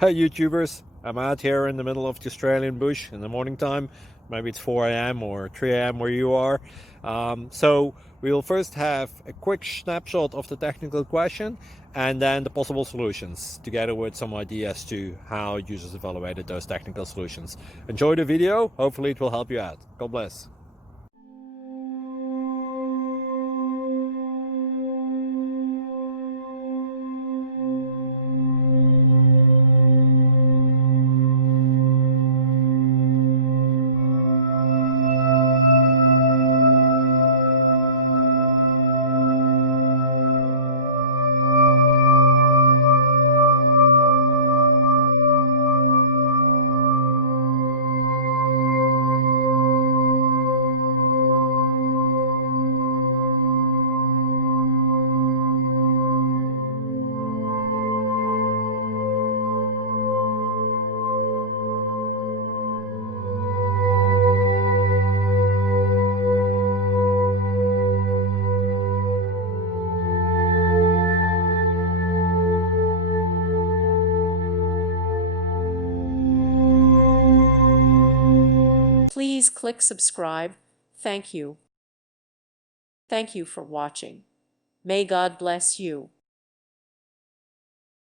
Hey YouTubers, I'm out here in the middle of the Australian bush in the morning time. Maybe it's 4 a.m. or 3 a.m. where you are. So we'll first have a quick snapshot of the technical question and then the possible solutions, together with some ideas to how users evaluated those technical solutions. Enjoy the video, hopefully it will help you out. God bless. Please click subscribe. Thank you. Thank you for watching. May God bless you.